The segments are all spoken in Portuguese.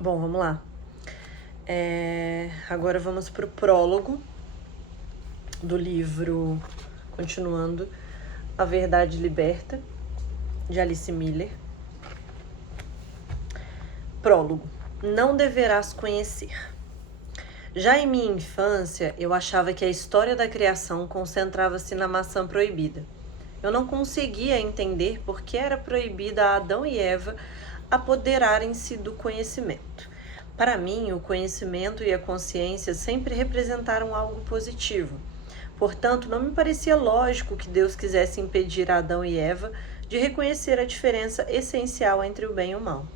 Bom, vamos lá. Agora vamos para o prólogo do livro, continuando, A Verdade Liberta, de Alice Miller. Prólogo. Não deverás conhecer. Já em minha infância, eu achava que a história da criação concentrava-se na maçã proibida. Eu não conseguia entender por que era proibida a Adão e Eva apoderarem-se do conhecimento. Para mim, o conhecimento e a consciência sempre representaram algo positivo. Portanto, não me parecia lógico que Deus quisesse impedir Adão e Eva de reconhecer a diferença essencial entre o bem e o mal.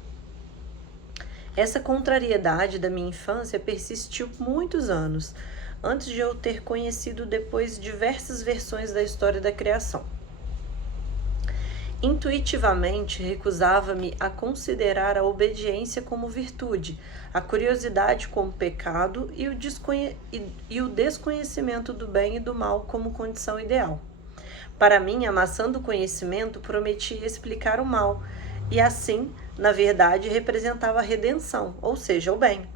Essa contrariedade da minha infância persistiu muitos anos, antes de eu ter conhecido depois diversas versões da história da criação. Intuitivamente recusava-me a considerar a obediência como virtude, a curiosidade como pecado e o desconhecimento do bem e do mal como condição ideal. Para mim, a maçã do conhecimento prometia explicar o mal, e assim, na verdade, representava a redenção, ou seja, o bem.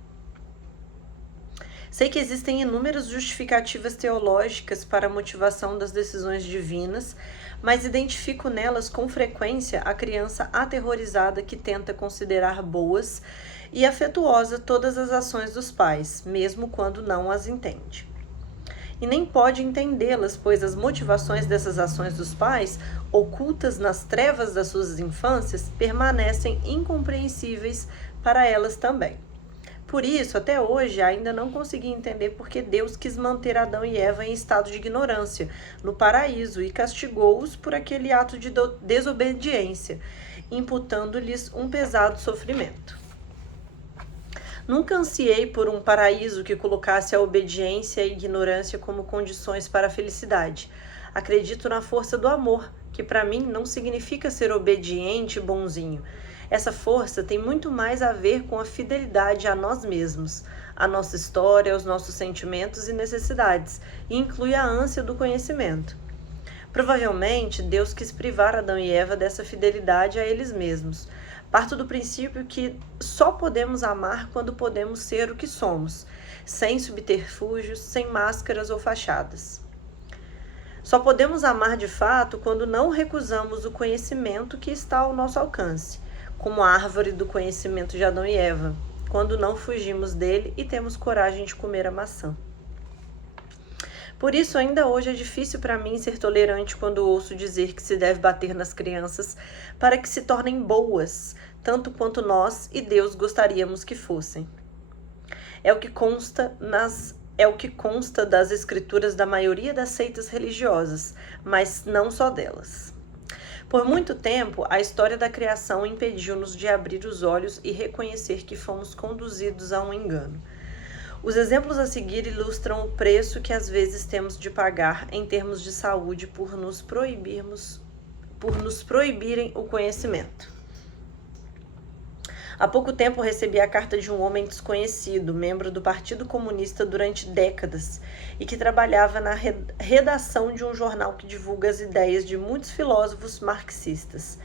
Sei que existem inúmeras justificativas teológicas para a motivação das decisões divinas, mas identifico nelas com frequência a criança aterrorizada que tenta considerar boas e afetuosa todas as ações dos pais, mesmo quando não as entende. E nem pode entendê-las, pois as motivações dessas ações dos pais, ocultas nas trevas das suas infâncias, permanecem incompreensíveis para elas também. Por isso, até hoje, ainda não consegui entender por que Deus quis manter Adão e Eva em estado de ignorância no paraíso e castigou-os por aquele ato de desobediência, imputando-lhes um pesado sofrimento. Nunca ansiei por um paraíso que colocasse a obediência e a ignorância como condições para a felicidade. Acredito na força do amor, que para mim não significa ser obediente e bonzinho. Essa força tem muito mais a ver com a fidelidade a nós mesmos, a nossa história, aos nossos sentimentos e necessidades, e inclui a ânsia do conhecimento. Provavelmente, Deus quis privar Adão e Eva dessa fidelidade a eles mesmos. Parto do princípio que só podemos amar quando podemos ser o que somos, sem subterfúgios, sem máscaras ou fachadas. Só podemos amar de fato quando não recusamos o conhecimento que está ao nosso alcance, como a árvore do conhecimento de Adão e Eva, quando não fugimos dele e temos coragem de comer a maçã. Por isso, ainda hoje é difícil para mim ser tolerante quando ouço dizer que se deve bater nas crianças para que se tornem boas, tanto quanto nós e Deus gostaríamos que fossem. É o que consta das escrituras da maioria das seitas religiosas, mas não só delas. Por muito tempo, a história da criação impediu-nos de abrir os olhos e reconhecer que fomos conduzidos a um engano. Os exemplos a seguir ilustram o preço que às vezes temos de pagar em termos de saúde por nos proibirem o conhecimento. Há pouco tempo recebi a carta de um homem desconhecido, membro do Partido Comunista durante décadas, e que trabalhava na redação de um jornal que divulga as ideias de muitos filósofos marxistas.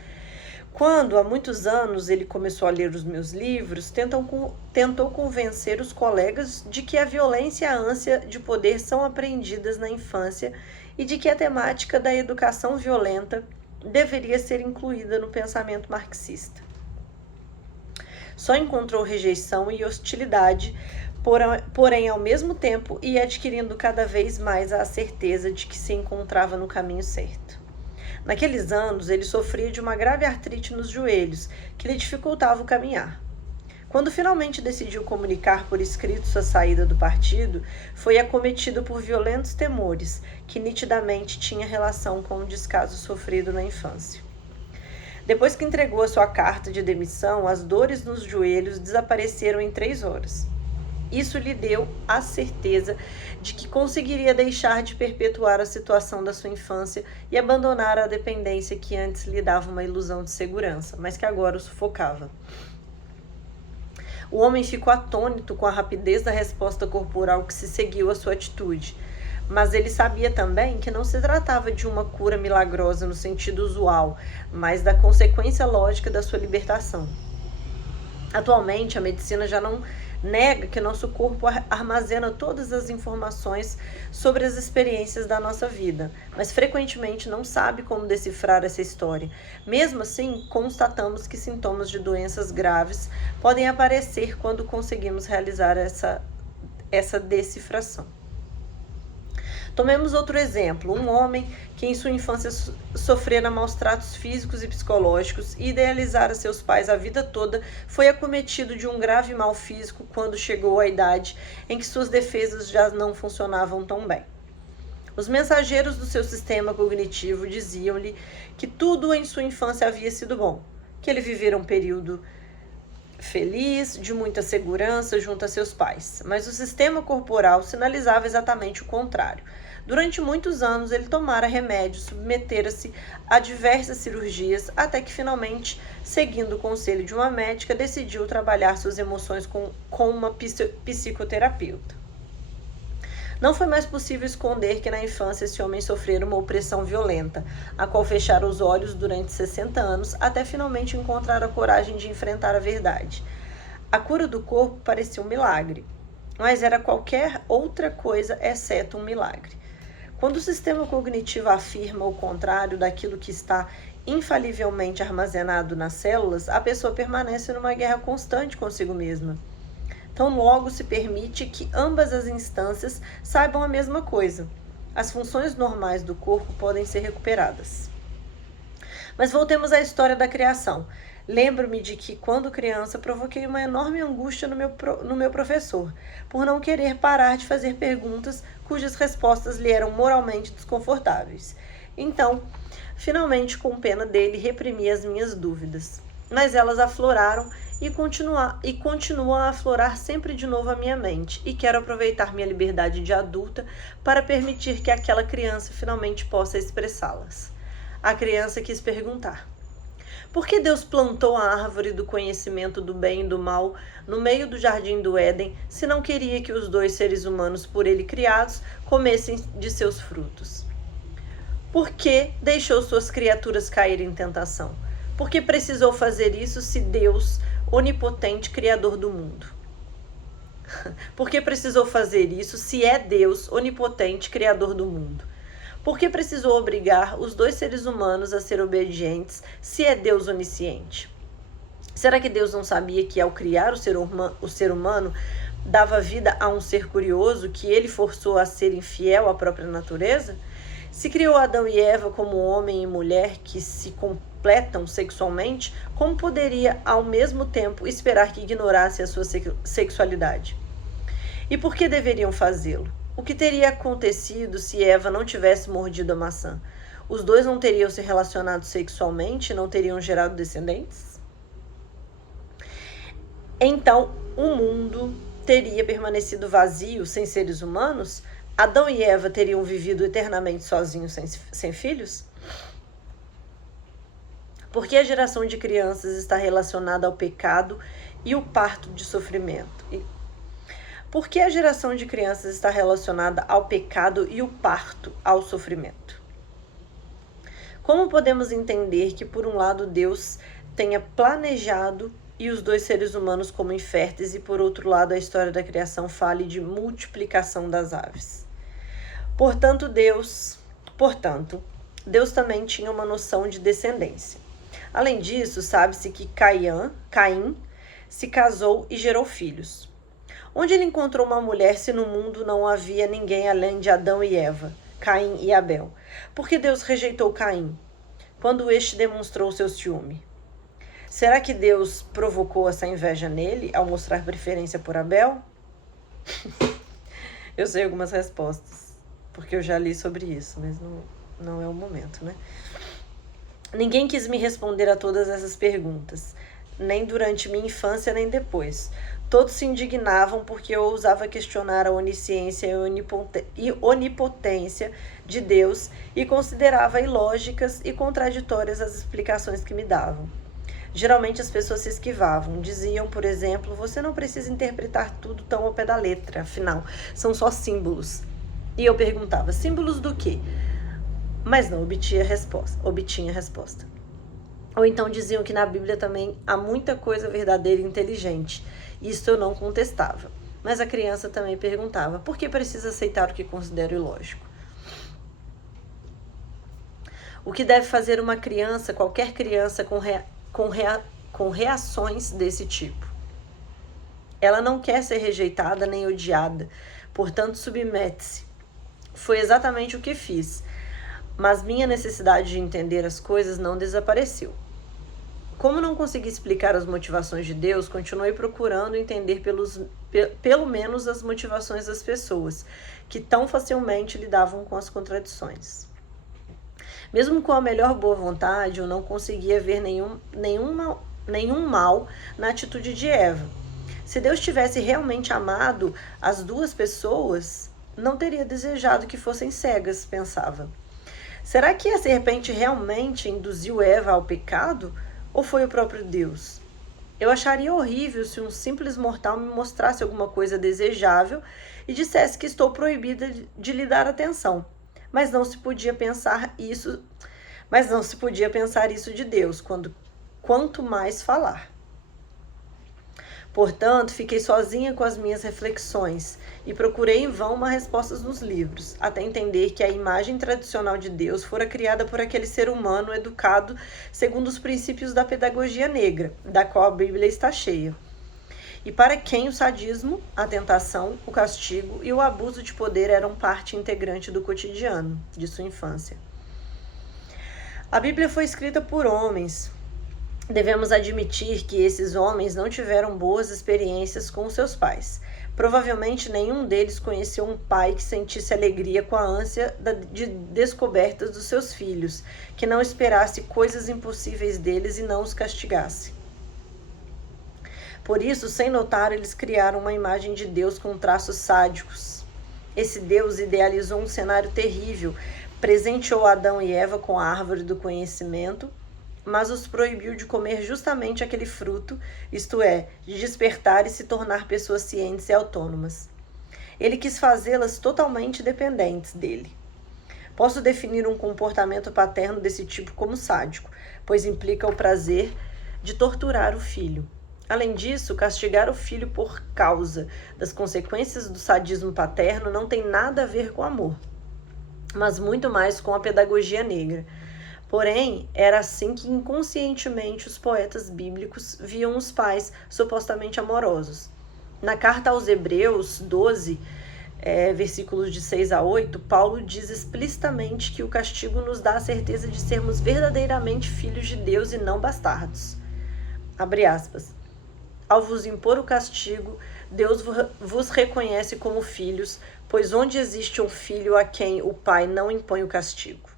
Quando, há muitos anos, ele começou a ler os meus livros, tentou convencer os colegas de que a violência e a ânsia de poder são aprendidas na infância e de que a temática da educação violenta deveria ser incluída no pensamento marxista. Só encontrou rejeição e hostilidade, porém, ao mesmo tempo, ia adquirindo cada vez mais a certeza de que se encontrava no caminho certo. Naqueles anos, ele sofria de uma grave artrite nos joelhos, que lhe dificultava o caminhar. Quando finalmente decidiu comunicar por escrito sua saída do partido, foi acometido por violentos temores, que nitidamente tinha relação com o descaso sofrido na infância. Depois que entregou a sua carta de demissão, as dores nos joelhos desapareceram em 3 horas. Isso lhe deu a certeza de que conseguiria deixar de perpetuar a situação da sua infância e abandonar a dependência que antes lhe dava uma ilusão de segurança, mas que agora o sufocava. O homem ficou atônito com a rapidez da resposta corporal que se seguiu à sua atitude, mas ele sabia também que não se tratava de uma cura milagrosa no sentido usual, mas da consequência lógica da sua libertação. Atualmente, a medicina já não nega que nosso corpo armazena todas as informações sobre as experiências da nossa vida, mas frequentemente não sabe como decifrar essa história. Mesmo assim, constatamos que sintomas de doenças graves podem aparecer quando conseguimos realizar essa decifração. Tomemos outro exemplo, um homem que em sua infância sofrera maus tratos físicos e psicológicos e idealizara seus pais a vida toda, foi acometido de um grave mal físico quando chegou à idade em que suas defesas já não funcionavam tão bem. Os mensageiros do seu sistema cognitivo diziam-lhe que tudo em sua infância havia sido bom, que ele vivera um período feliz, de muita segurança junto a seus pais, mas o sistema corporal sinalizava exatamente o contrário. Durante muitos anos ele tomara remédios, submetera-se a diversas cirurgias, até que finalmente, seguindo o conselho de uma médica, decidiu trabalhar suas emoções com uma psicoterapeuta. Não foi mais possível esconder que na infância esse homem sofrera uma opressão violenta, a qual fechara os olhos durante 60 anos, até finalmente encontrar a coragem de enfrentar a verdade. A cura do corpo parecia um milagre, mas era qualquer outra coisa exceto um milagre. Quando o sistema cognitivo afirma o contrário daquilo que está infalivelmente armazenado nas células, a pessoa permanece numa guerra constante consigo mesma. Então, logo se permite que ambas as instâncias saibam a mesma coisa. As funções normais do corpo podem ser recuperadas. Mas voltemos à história da criação. Lembro-me de que, quando criança, provoquei uma enorme angústia no meu professor, por não querer parar de fazer perguntas cujas respostas lhe eram moralmente desconfortáveis. Então, finalmente, com pena dele, reprimi as minhas dúvidas. Mas elas afloraram e continuam a aflorar sempre de novo a minha mente, e quero aproveitar minha liberdade de adulta para permitir que aquela criança finalmente possa expressá-las. A criança quis perguntar: por que Deus plantou a árvore do conhecimento do bem e do mal no meio do jardim do Éden, se não queria que os dois seres humanos por ele criados comessem de seus frutos? Por que deixou suas criaturas cair em tentação? Por que precisou fazer isso se Deus, onipotente, criador do mundo? Por que precisou fazer isso se é Deus, onipotente, criador do mundo? Por que precisou obrigar os dois seres humanos a ser obedientes se é Deus onisciente? Será que Deus não sabia que, ao criar o ser humano, dava vida a um ser curioso que ele forçou a ser infiel à própria natureza? Se criou Adão e Eva como homem e mulher que se completam sexualmente, como poderia, ao mesmo tempo, esperar que ignorasse a sua sexualidade? E por que deveriam fazê-lo? O que teria acontecido se Eva não tivesse mordido a maçã? Os dois não teriam se relacionado sexualmente e não teriam gerado descendentes? Então, o mundo teria permanecido vazio sem seres humanos? Adão e Eva teriam vivido eternamente sozinhos sem filhos? Por que a geração de crianças está relacionada ao pecado e o parto de sofrimento? Por que a geração de crianças está relacionada ao pecado e o parto ao sofrimento? Como podemos entender que, por um lado, Deus tenha planejado e os dois seres humanos como inférteis, e por outro lado, a história da criação fale de multiplicação das aves? Portanto, Deus também tinha uma noção de descendência. Além disso, sabe-se que Caim se casou e gerou filhos. Onde ele encontrou uma mulher se no mundo não havia ninguém além de Adão e Eva, Caim e Abel? Por que Deus rejeitou Caim quando este demonstrou seu ciúme? Será que Deus provocou essa inveja nele ao mostrar preferência por Abel? Eu sei algumas respostas, porque eu já li sobre isso, mas não é o momento, né? Ninguém quis me responder a todas essas perguntas, nem durante minha infância, nem depois. Todos se indignavam porque eu ousava questionar a onisciência e onipotência de Deus e considerava ilógicas e contraditórias as explicações que me davam. Geralmente as pessoas se esquivavam, diziam, por exemplo: você não precisa interpretar tudo tão ao pé da letra, afinal, são só símbolos. E eu perguntava: símbolos do quê? Mas não obtinha resposta. Ou então diziam que na Bíblia também há muita coisa verdadeira e inteligente. Isso eu não contestava. Mas a criança também perguntava: por que precisa aceitar o que considero ilógico? O que deve fazer uma criança, qualquer criança, com reações desse tipo? Ela não quer ser rejeitada nem odiada, portanto submete-se. Foi exatamente o que fiz, mas minha necessidade de entender as coisas não desapareceu. Como não consegui explicar as motivações de Deus, continuei procurando entender pelo menos as motivações das pessoas, que tão facilmente lidavam com as contradições. Mesmo com a melhor boa vontade, eu não conseguia ver nenhum mal na atitude de Eva. Se Deus tivesse realmente amado as duas pessoas, não teria desejado que fossem cegas, pensava. Será que a serpente realmente induziu Eva ao pecado? Ou foi o próprio Deus? Eu acharia horrível se um simples mortal me mostrasse alguma coisa desejável e dissesse que estou proibida de lhe dar atenção. Mas não se podia pensar isso de Deus, quanto mais falar. Portanto, fiquei sozinha com as minhas reflexões e procurei em vão uma resposta nos livros, até entender que a imagem tradicional de Deus fora criada por aquele ser humano educado segundo os princípios da pedagogia negra, da qual a Bíblia está cheia. E para quem o sadismo, a tentação, o castigo e o abuso de poder eram parte integrante do cotidiano de sua infância. A Bíblia foi escrita por homens. Devemos admitir que esses homens não tiveram boas experiências com seus pais. Provavelmente nenhum deles conheceu um pai que sentisse alegria com a ânsia de descobertas dos seus filhos, que não esperasse coisas impossíveis deles e não os castigasse. Por isso, sem notar, eles criaram uma imagem de Deus com traços sádicos. Esse Deus idealizou um cenário terrível, presenteou Adão e Eva com a árvore do conhecimento, mas os proibiu de comer justamente aquele fruto, isto é, de despertar e se tornar pessoas cientes e autônomas. Ele quis fazê-las totalmente dependentes dele. Posso definir um comportamento paterno desse tipo como sádico, pois implica o prazer de torturar o filho. Além disso, castigar o filho por causa das consequências do sadismo paterno não tem nada a ver com amor, mas muito mais com a pedagogia negra. Porém, era assim que inconscientemente os poetas bíblicos viam os pais supostamente amorosos. Na carta aos Hebreus 12, versículos de 6 a 8, Paulo diz explicitamente que o castigo nos dá a certeza de sermos verdadeiramente filhos de Deus e não bastardos. Abre aspas. Ao vos impor o castigo, Deus vos reconhece como filhos, pois onde existe um filho a quem o pai não impõe o castigo?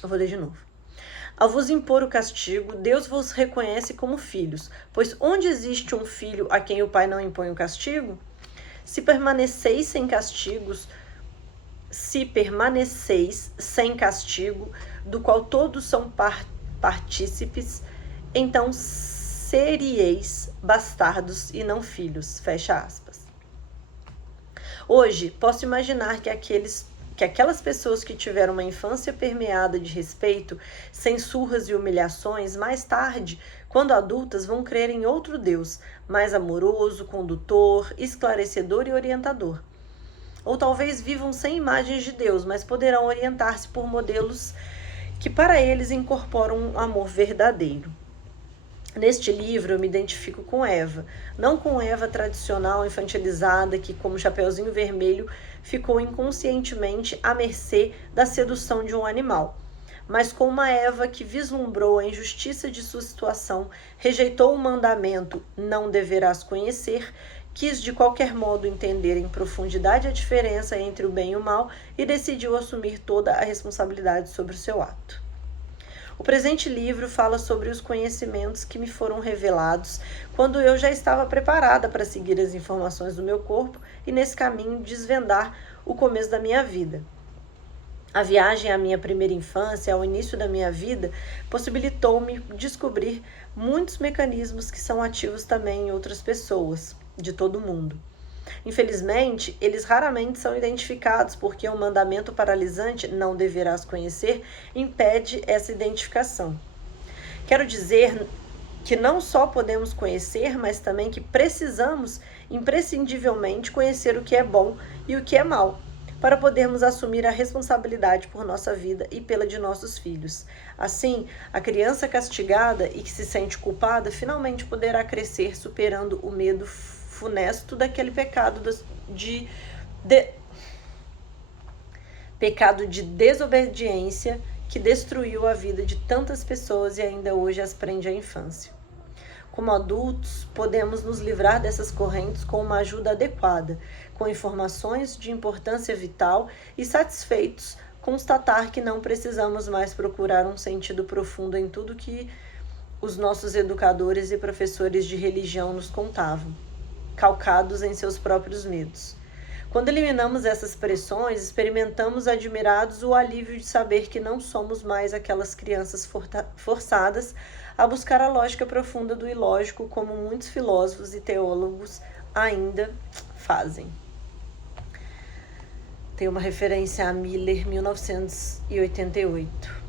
Eu vou ler de novo. Ao vos impor o castigo, Deus vos reconhece como filhos, pois onde existe um filho a quem o pai não impõe o castigo? Se permaneceis sem castigo, do qual todos são partícipes, então seríeis bastardos e não filhos. Fecha aspas. Hoje, posso imaginar que aquelas pessoas que tiveram uma infância permeada de respeito, censuras e humilhações, mais tarde, quando adultas, vão crer em outro Deus, mais amoroso, condutor, esclarecedor e orientador. Ou talvez vivam sem imagens de Deus, mas poderão orientar-se por modelos que para eles incorporam um amor verdadeiro. Neste livro eu me identifico com Eva, não com Eva tradicional infantilizada que, como Chapeuzinho Vermelho, ficou inconscientemente à mercê da sedução de um animal, mas com uma Eva que vislumbrou a injustiça de sua situação, rejeitou o mandamento "não deverás conhecer", quis de qualquer modo entender em profundidade a diferença entre o bem e o mal e decidiu assumir toda a responsabilidade sobre o seu ato. O presente livro fala sobre os conhecimentos que me foram revelados quando eu já estava preparada para seguir as informações do meu corpo e, nesse caminho, desvendar o começo da minha vida. A viagem à minha primeira infância, ao início da minha vida, possibilitou-me descobrir muitos mecanismos que são ativos também em outras pessoas, de todo o mundo. Infelizmente, eles raramente são identificados porque o mandamento paralisante, não deverás conhecer, impede essa identificação. Quero dizer que não só podemos conhecer, mas também que precisamos imprescindivelmente conhecer o que é bom e o que é mal, para podermos assumir a responsabilidade por nossa vida e pela de nossos filhos. Assim, a criança castigada e que se sente culpada finalmente poderá crescer superando o medo funesto daquele pecado pecado de desobediência que destruiu a vida de tantas pessoas e ainda hoje as prende à infância. Como adultos, podemos nos livrar dessas correntes com uma ajuda adequada, com informações de importância vital e satisfeitos constatar que não precisamos mais procurar um sentido profundo em tudo que os nossos educadores e professores de religião nos contavam, calcados em seus próprios medos. Quando eliminamos essas pressões, experimentamos admirados o alívio de saber que não somos mais aquelas crianças forçadas a buscar a lógica profunda do ilógico, como muitos filósofos e teólogos ainda fazem. Tem uma referência a Miller, 1988.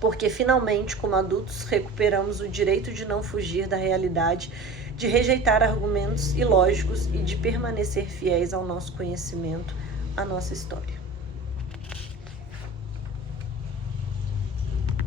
Porque finalmente, como adultos, recuperamos o direito de não fugir da realidade, de rejeitar argumentos ilógicos e de permanecer fiéis ao nosso conhecimento, à nossa história.